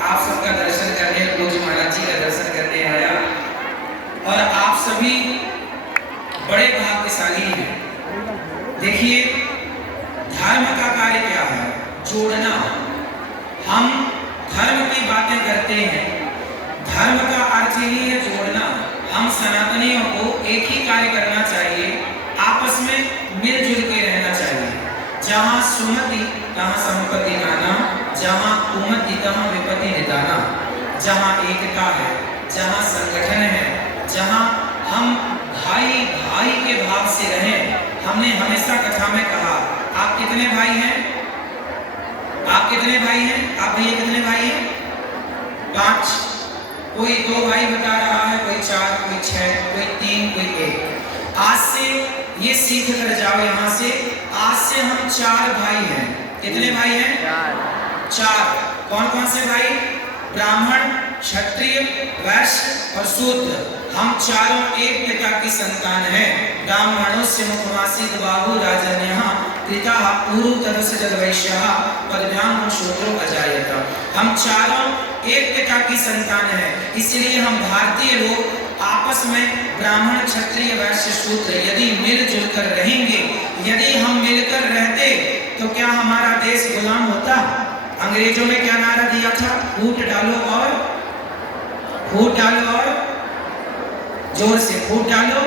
आप सबका दर्शन करने, पूज्य महाराज जी का दर्शन करने आया और आप सभी बड़े भाग्यशाली हैं। देखिए, धर्म का कार्य क्या है? जोड़ना। हम धर्म की बातें करते हैं, धर्म का अर्थ ही है जोड़ना। हम सनातनियों को एक ही कार्य करना चाहिए, आपस में मिलजुल के रहना चाहिए। जहाँ सुमति तहाँ संपत्ति नाना, जहाँ कुमति तहाँ विपत्ति निदाना। जहाँ एकता है, जहाँ संगठन है, जहाँ हम भाई भाई के भाव से रहें। हमने हमेशा कथा में कहा, आप कितने भाई हैं? आप कितने भाई हैं? आप भैया कितने भाई हैं? 5। कोई 2 भाई बता रहा है, कोई 4, कोई 6, कोई 3, कोई 1। आज से ये सीख कर जाओ यहाँ से, आज से हम 4 भाई हैं। कितने भाई हैं? 4। कौन कौन से भाई? ब्राह्मण, क्षत्रिय, वैश्य और शूद्र। हम चारों एक पिता की संतान हैं। ब्राह्मणों से मुखमासित बाहु राजन्यः कृता ऊरु तरस जलवैश्यः पदभ्याम शूद्रो अजायत। हम चारों एक पिता की संतान हैं, इसलिए हम भारतीय लोग आपस में ब्राह्मण, क्षत्रिय, वैश्य, शूद्र यदि मिलजुल कर रहेंगे, यदि हम मिलकर रहते तो क्या हमारा देश गुलाम होता? अंग्रेजों ने क्या नारा दिया था? फूट डालो और जोर से फूट डालो।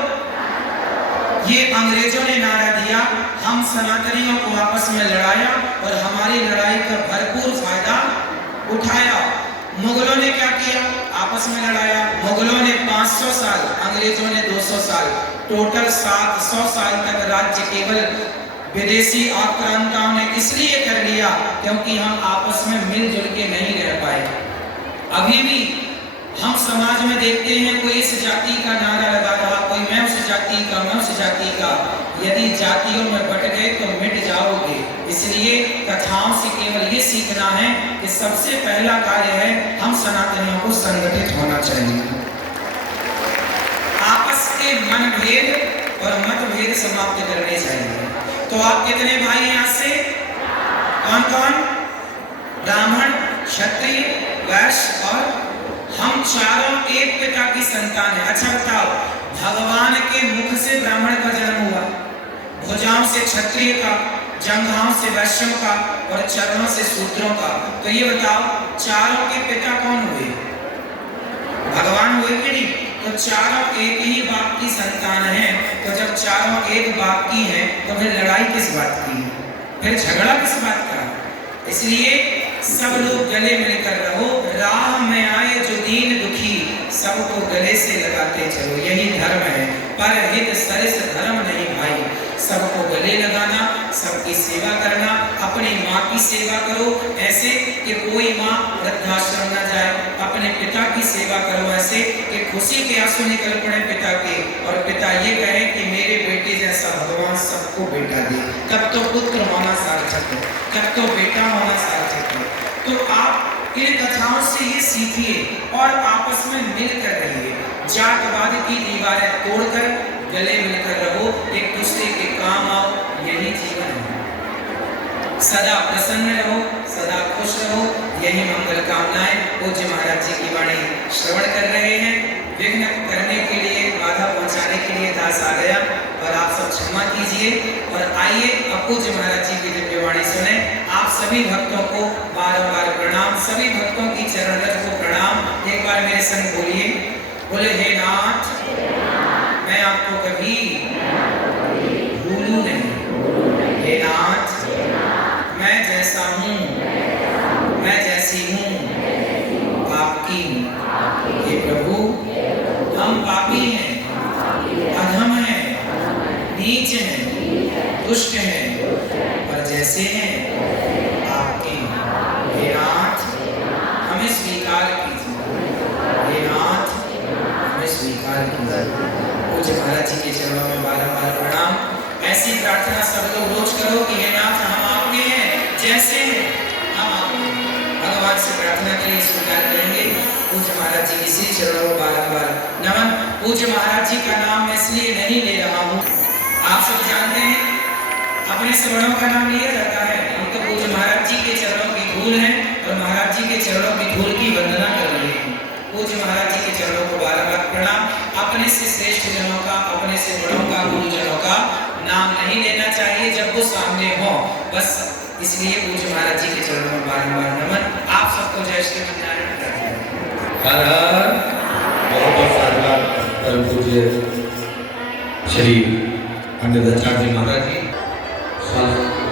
ये अंग्रेजों ने नारा दिया, हम सनातनियों को आपस में लड़ाया और हमारी लड़ाई का भरपूर फायदा उठाया। मुगलों ने क्या किया? आपस में लड़ाया। मुगलों ने 500 साल, अंग्रेजों ने 200 साल, टोटल 700 साल तक राज्य केवल विदेशी आक्रांताओं ने इसलिए कर लिया क्योंकि हम आपस में मिलजुल के नहीं रह पाए। अभी भी हम समाज में देखते हैं, कोई इस जाति का नारा लगा रहा, कोई मैं उस जाति का, मैं उस जाति का। यदि जातियों में बट गए तो मिट जाओगे। इसलिए कथाओं से केवल ये सीखना है कि सबसे पहला कार्य है हम सनातनियों को संगठित होना चाहिए। आपस के मनभेद और मतभेद समाप्त करने चाहिए। तो आप कितने भाई हैं? यहाँ से कौन कौन? ब्राह्मण, क्षत्रिय, वैश्य और हम चारों एक पिता की संतान है। अच्छा बताओ, भगवान के मुख से ब्राह्मण का जन्म हुआ, भुजाओं से क्षत्रिय का, जंघाओं से वैश्यों का और चरणों से शूद्रों का। तो ये बताओ, चारों के पिता कौन हुए? भगवान हुए कि नहीं? तो चारों एक ही बाप की संतान है। तो जब चारों एक बाप की हैं, तो फिर लड़ाई किस बात की है? फिर झगड़ा किस बात का? इसलिए सब लोग गले मिलकर रहो। राह में आए जो दीन दुखी, सबको गले से लगाते चलो, यही धर्म है। पर हित सरिस धर्म नहीं भाई। सबको गले लगाना, सबकी सेवा करना, अपनी माँ की सेवा करो ऐसे कि कोई माँ वृद्धाश्रम न जाए। अपने पिता की सेवा करो ऐसे कि खुशी के आंसू निकल पड़े पिता के, और पिता ये कहे कि मेरे बेटे जैसा भगवान सबको बेटा दे। तब तो पुत्र होना सार्थक है, तब तो बेटा होना सार्थक है। तो आप इन कथाओं से ये सीखिए और आपस में मिलकर रहिए। जातवाद की दीवारें तोड़कर गले मिलकर रहो, एक दूसरे के काम आओ, यही जीवन है। सदा प्रसन्न रहो, सदा खुश रहो, यही मंगल कामनाएं पूज्य महाराज जी की वाणी श्रवण कर रहे हैं। विघ्न करने के लिए, बाधा पहुंचाने के लिए दास आ गया और आप सब क्षमा कीजिए। और आइए अब पूज्य महाराज जी की दिव्य वाणी सुने। आप सभी भक्तों को बार-बार प्रणाम, सभी भक्तों की चरण रज को प्रणाम। एक बार मेरे संग बोलिए, बोले हे नाथ मैं आपको कभी भूलूं नहीं। हे नाथ मैं जैसा हूँ, मैं जैसी हूँ आपकी हूँ। हे प्रभु हम पापी हैं, अधम हैं, नीच हैं, दुष्ट हैं, पर जैसे हैं आपके। हे नाथ हमें स्वीकार कीजिए, हे नाथ हमें स्वीकार कीजिए। पूज्य महाराज जी के चरणों में बारंबार प्रणाम। ऐसी प्रार्थना सब लोग रोज करो कि हे नाथ हम आपके हैं, जैसे हैं हम आपके। भगवान से प्रार्थना करिए, स्वीकार करेंगे। पूज्य महाराज जी इसी चरणों में बारंबार नमन। पूज्य महाराज जी का नाम मैं इसलिए नहीं ले रहा हूँ, आप सब जानते हैं अपने श्रवणों का नाम लिया जाता है। हम तो पूज्य महाराज जी के चरणों की धूल हैं और महाराज जी के चरणों की धूल की पूज्य महाराज जी के चरणों को बार-बार प्रणाम। अपने से श्रेष्ठ जनों का, अपने से बड़ों का, गुरुजनों का नाम नहीं लेना चाहिए जब वो सामने हो, बस इसलिए पूज्य महाराज जी के चरणों में बार-बार नमन। आप सबको जय श्री नारायण। हर हर बहुत साधुवाद परम पूज्य श्री पंडित आचार्य महाराज जी।